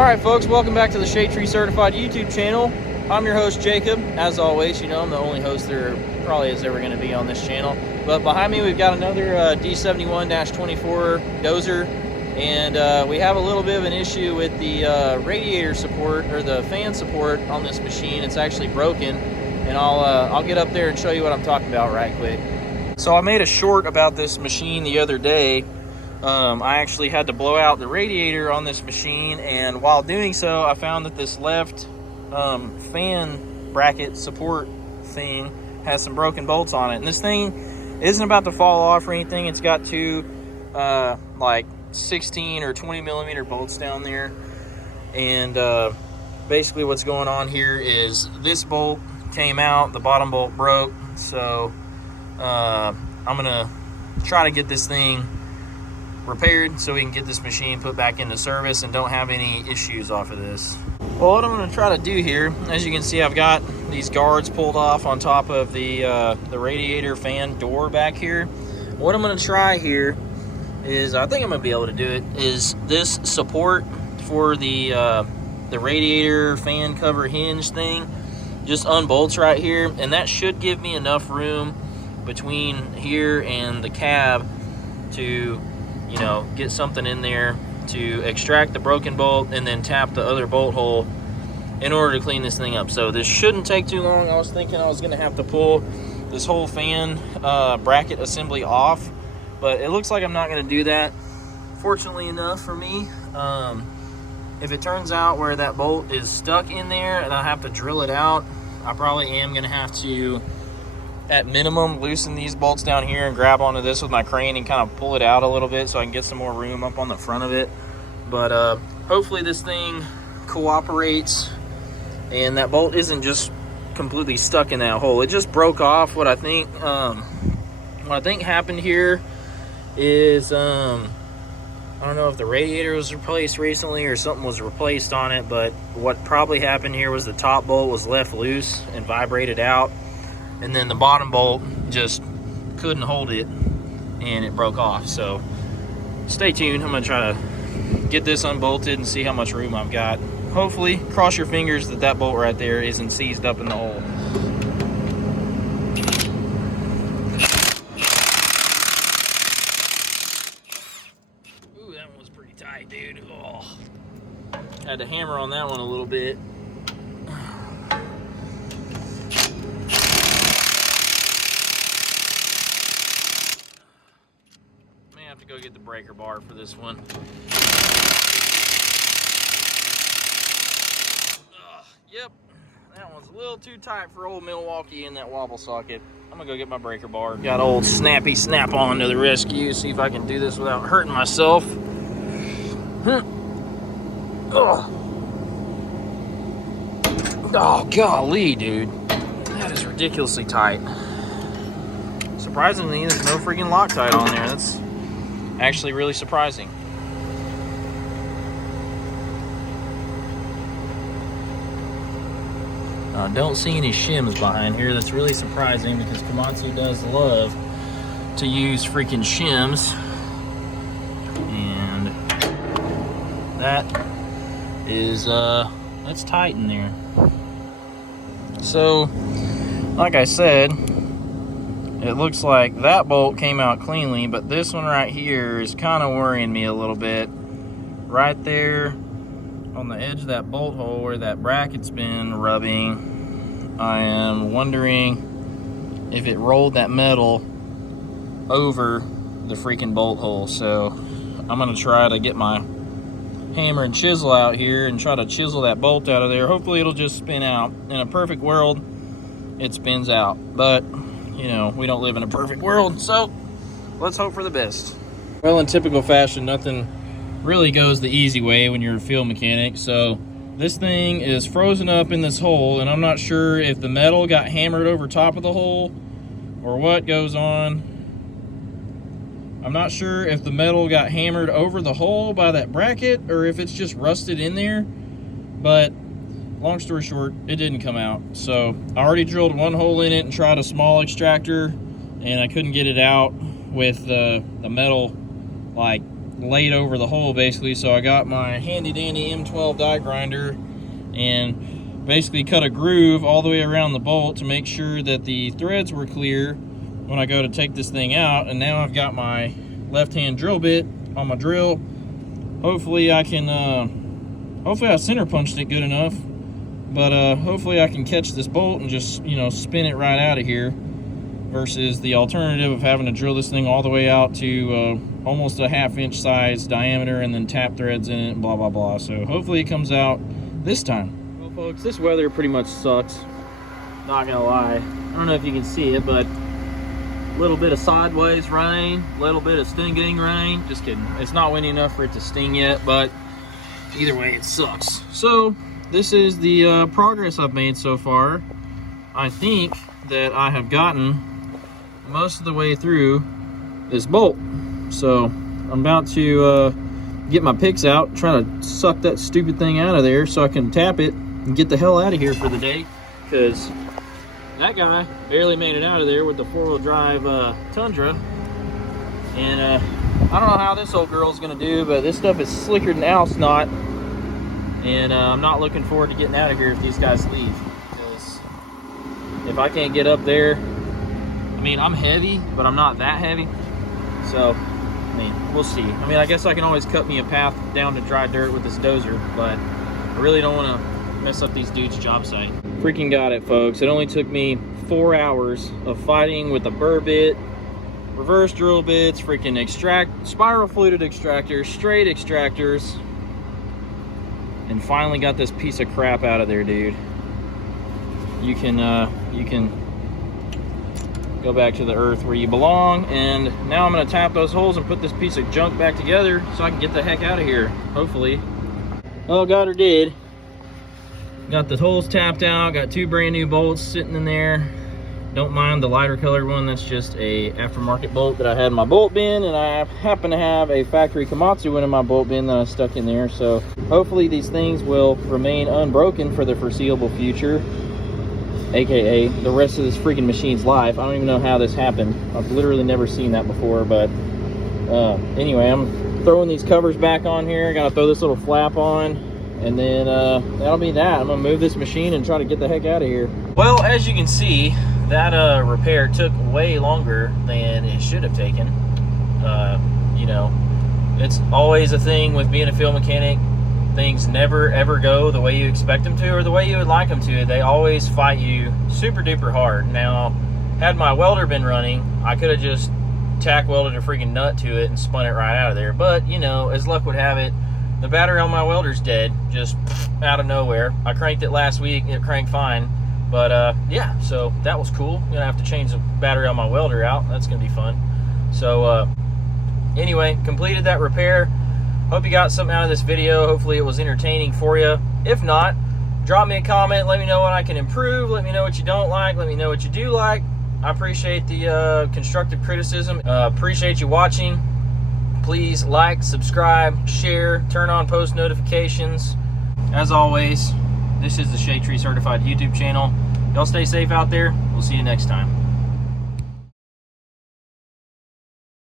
Alright folks, welcome back to the Shade Tree Certified YouTube channel. I'm your host Jacob. As always, you know I'm the only host there probably is ever going to be on this channel. But behind me we've got another D71-24 Dozer. And we have a little bit of an issue with the radiator support, or the fan support on this machine. It's actually broken. And I'll get up there and show you what I'm talking about right quick. So I made a short about this machine the other day. I actually had to blow out the radiator on this machine, and while doing so I found that this left fan bracket support thing has some broken bolts on it, and this thing isn't about to fall off or anything. It's got two like 16 or 20 millimeter bolts down there, and basically what's going on here is this bolt came out, the bottom bolt broke, so I'm gonna try to get this thing repaired so we can get this machine put back into service and don't have any issues off of this. Well, what I'm going to try to do here, as you can see, I've got these guards pulled off on top of the radiator fan door back here. What I'm going to try here is, I think I'm going to be able to do it, is this support for the radiator fan cover hinge thing just unbolts right here, and that should give me enough room between here and the cab to, you know, get something in there to extract the broken bolt and then tap the other bolt hole in order to clean this thing up. So this shouldn't take too long. I was thinking I was going to have to pull this whole fan bracket assembly off, but it looks like I'm not going to do that, fortunately enough for me. If it turns out where that bolt is stuck in there and I have to drill it out, I probably am going to have to, at minimum, loosen these bolts down here and grab onto this with my crane and kind of pull it out a little bit so I can get some more room up on the front of it. But hopefully this thing cooperates and that bolt isn't just completely stuck in that hole. It just broke off. What I think happened here is I don't know if the radiator was replaced recently or something was replaced on it, but what probably happened here was the top bolt was left loose and vibrated out, and then the bottom bolt just couldn't hold it and it broke off. So stay tuned. I'm gonna try to get this unbolted and see how much room I've got. Hopefully, cross your fingers that that bolt right there isn't seized up in the hole. Ooh, that one was pretty tight, dude. Oh, had to hammer on that one a little bit. Have to go get the breaker bar for this one. Yep, that one's a little too tight for old Milwaukee in that wobble socket. I'm gonna go get my breaker bar. Got old Snappy Snap-on to the rescue. See if I can do this without hurting myself. Oh, golly, dude. That is ridiculously tight. Surprisingly, there's no freaking Loctite on there. That's actually really surprising. Don't see any shims behind here. That's really surprising because Komatsu does love to use freaking shims, and that is that's tight in there. So like I said, it looks like that bolt came out cleanly, but this one right here is kind of worrying me a little bit. Right there on the edge of that bolt hole where that bracket's been rubbing, I am wondering if it rolled that metal over the freaking bolt hole. So I'm gonna try to get my hammer and chisel out here and try to chisel that bolt out of there. Hopefully it'll just spin out. In a perfect world, it spins out, but you know, we don't live in a perfect world, so let's hope for the best. Well, in typical fashion, nothing really goes the easy way when you're a field mechanic. So this thing is frozen up in this hole, and I'm not sure if the metal got hammered over top of the hole or what goes on. I'm not sure if the metal got hammered over the hole by that bracket or if it's just rusted in there, but long story short, it didn't come out. So I already drilled one hole in it and tried a small extractor, and I couldn't get it out with the metal like laid over the hole basically. So I got my handy dandy M12 die grinder and basically cut a groove all the way around the bolt to make sure that the threads were clear when I go to take this thing out. And now I've got my left-hand drill bit on my drill. Hopefully I can, hopefully I center punched it good enough, but hopefully I can catch this bolt and just, you know, spin it right out of here, versus the alternative of having to drill this thing all the way out to almost a 1/2 inch size diameter and then tap threads in it and blah, blah, blah. So hopefully it comes out this time. Well, folks, this weather pretty much sucks. Not gonna lie. I don't know if you can see it, but a little bit of sideways rain, a little bit of stinging rain. Just kidding. It's not windy enough for it to sting yet, but either way, it sucks. So this is the progress I've made so far. I think that I have gotten most of the way through this bolt. So I'm about to get my picks out, try to suck that stupid thing out of there so I can tap it and get the hell out of here for the day, because that guy barely made it out of there with the 4-wheel drive Tundra. And I don't know how this old girl's gonna do, but this stuff is slicker than owl snot, and I'm not looking forward to getting out of here if these guys leave, because if I can't get up there, I mean, I'm heavy, but I'm not that heavy. So, I mean, we'll see. I mean, I guess I can always cut me a path down to dry dirt with this dozer, but I really don't want to mess up these dudes' job site. Freaking got it, folks. It only took me 4 hours of fighting with a burr bit, reverse drill bits, freaking spiral fluted extractors, straight extractors, and finally got this piece of crap out of there, dude. You can go back to the earth where you belong. And now I'm gonna tap those holes and put this piece of junk back together so I can get the heck out of here, hopefully. Oh, got her did. Got the holes tapped out, got 2 brand new bolts sitting in there. Don't mind the lighter colored one, that's just a aftermarket bolt that I had in my bolt bin, and I happen to have a factory Komatsu one in my bolt bin that I stuck in there. So hopefully these things will remain unbroken for the foreseeable future, aka the rest of this freaking machine's life. I don't even know how this happened. I've literally never seen that before, but anyway, I'm throwing these covers back on here. Gotta throw this little flap on, and then that'll be that. I'm gonna move this machine and try to get the heck out of here. Well, as you can see, that repair took way longer than it should have taken. You know, it's always a thing with being a field mechanic. Things never ever go the way you expect them to or the way you would like them to. They always fight you super duper hard. Now, had my welder been running, I could have just tack welded a freaking nut to it and spun it right out of there. But, you know, as luck would have it, the battery on my welder's dead, just out of nowhere. I cranked it last week and it cranked fine. But yeah, so that was cool. I'm gonna have to change the battery on my welder out. That's gonna be fun. So anyway, completed that repair. Hope you got something out of this video. Hopefully it was entertaining for you. If not, drop me a comment. Let me know what I can improve. Let me know what you don't like. Let me know what you do like. I appreciate the constructive criticism. Appreciate you watching. Please like, subscribe, share, turn on post notifications. As always, this is the Shade Tree Certified YouTube channel. Y'all stay safe out there. We'll see you next time.